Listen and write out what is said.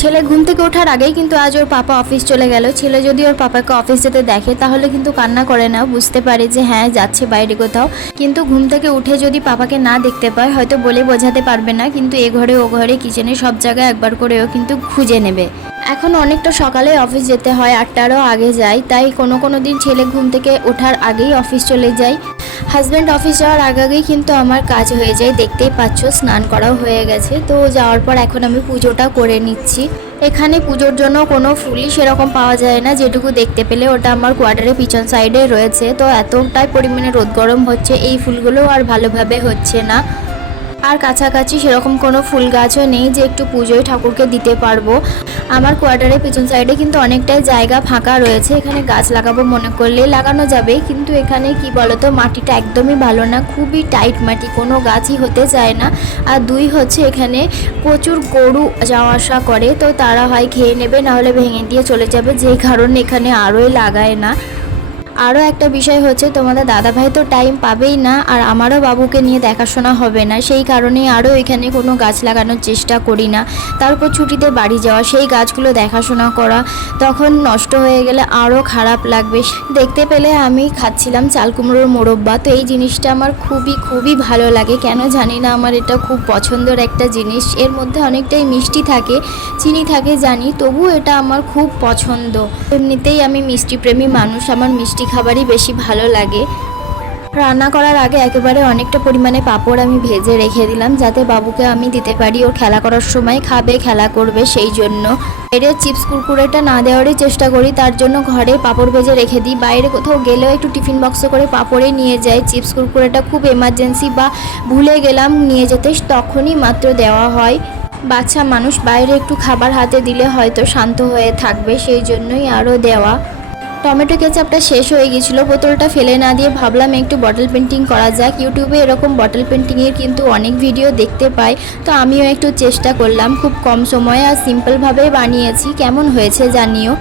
ছেলে ঘুম থেকে ওঠার আগেই কিন্তু আজ ওর পাপা অফিস চলে গেল। ছেলে যদি ওর পাপাকে অফিস যেতে দেখে তাহলে কিন্তু কান্না করে না, বুঝতে পারে যে হ্যাঁ যাচ্ছে বাইরে কোথাও। কিন্তু ঘুম থেকে উঠে যদি পাপাকে না দেখতে পায় হয়তো বলে বোঝাতে পারবে না, কিন্তু এ ঘরে ও ঘরে কিচেনে সব জায়গায় একবার করেও কিন্তু খুঁজে নেবে। এখন অনেকটা সকালে অফিস যেতে হয়, 8টারও আগে যায়, তাই কোনো দিন ছেলে ঘুম থেকে ওঠার আগেই অফিস চলে যায়। হাজব্যান্ড অফিস যাওয়ার আগেই কিন্তু আমার কাজ হয়ে যায়, দেখতেই পাচ্ছ স্নান করাও হয়ে গেছে। তো যাওয়ার পর এখন আমি পুজোটা করে নিচ্ছি। এখানে পুজোর জন্য কোনো ফুলই সেরকম পাওয়া যায় না, যেটুকু দেখতে পেলে ওটা আমার কোয়ার্টারের পিছন সাইডে রয়েছে। তো এতটাই পরিমাণে রোদ গরম হচ্ছে, এই ফুলগুলো আর ভালোভাবে হচ্ছে না। আর কাছাকাছি সেরকম কোনো ফুল গাছও নেই যে একটু পুজোয় ঠাকুরকে দিতে পারবো। আমার কোয়ার্টারের পিছন সাইডে কিন্তু অনেকটাই জায়গা ফাঁকা রয়েছে, এখানে গাছ লাগাবো মনে করলে লাগানো যাবে, কিন্তু এখানে কি বলতো মাটিটা একদমই ভালো না, খুবই টাইট মাটি, কোনো গাছই হতে চায় না। আর দুই হচ্ছে এখানে প্রচুর গরু যাওয়া আসা করে, তো তারা হয় খেয়ে নেবে নাহলে ভেঙে দিয়ে চলে যাবে, যেই কারণে এখানে আরোই লাগায় না। আরও একটা বিষয় হচ্ছে তোমাদের দাদাভাই তো টাইম পাবেই না, আর আমারও বাবুকে নিয়ে দেখাশোনা হবে না, সেই কারণেই আরও এখানে কোনো গাছ লাগানোর চেষ্টা করি না। তারপর ছুটিতে বাড়ি যাওয়া, সেই গাছগুলো দেখাশোনা করা, তখন নষ্ট হয়ে গেলে আরও খারাপ লাগবে। দেখতে পেলে আমি খাচ্ছিলাম চাল কুমড়োর মোরব্বা, তো এই জিনিসটা আমার খুবই ভালো লাগে, কেন জানি না, আমার এটা খুব পছন্দের একটা জিনিস। এর মধ্যে অনেকটাই মিষ্টি থাকে, চিনি থাকে জানি, তবু এটা আমার খুব পছন্দ। এমনিতেই আমি মিষ্টি প্রেমী মানুষ, আমার মিষ্টি খাবারই বেশি ভালো লাগে। রান্না করার আগে একেবারে অনেকটা পরিমাণে পাঁপড় আমি ভেজে রেখে দিলাম, যাতে বাবুকে আমি দিতে পারি, ওর খেলা করার সময় খাবে, খেলা করবে, সেই জন্য। বাইরে চিপস কুরকুরেটা না দেওয়ারই চেষ্টা করি, তার জন্য ঘরে পাঁপড় ভেজে রেখে দিই। বাইরে কোথাও গেলেও একটু টিফিন বক্সে করে পাঁপড়ে নিয়ে যাই, চিপস কুরকুরেটা খুব এমার্জেন্সি বা ভুলে গেলাম নিয়ে যেতে, তখনই মাত্র দেওয়া হয়। বাচ্চা মানুষ বাইরে একটু খাবার হাতে দিলে হয়তো শান্ত হয়ে থাকবে, সেই জন্যই আরও দেওয়া। টমেটো কেচাপটা শেষ হয়ে গিয়েছিলো, বোতলটা ফেলে না দিয়ে ভাবলাম একটু বটল পেন্টিং করা যাক। ইউটিউবে এরকম বটল পেন্টিংয়ের কিন্তু অনেক ভিডিও দেখতে পাই, তো আমিও একটু চেষ্টা করলাম, খুব কম সময়ে আর সিম্পলভাবেই বানিয়েছি। কেমন হয়েছে জানিও।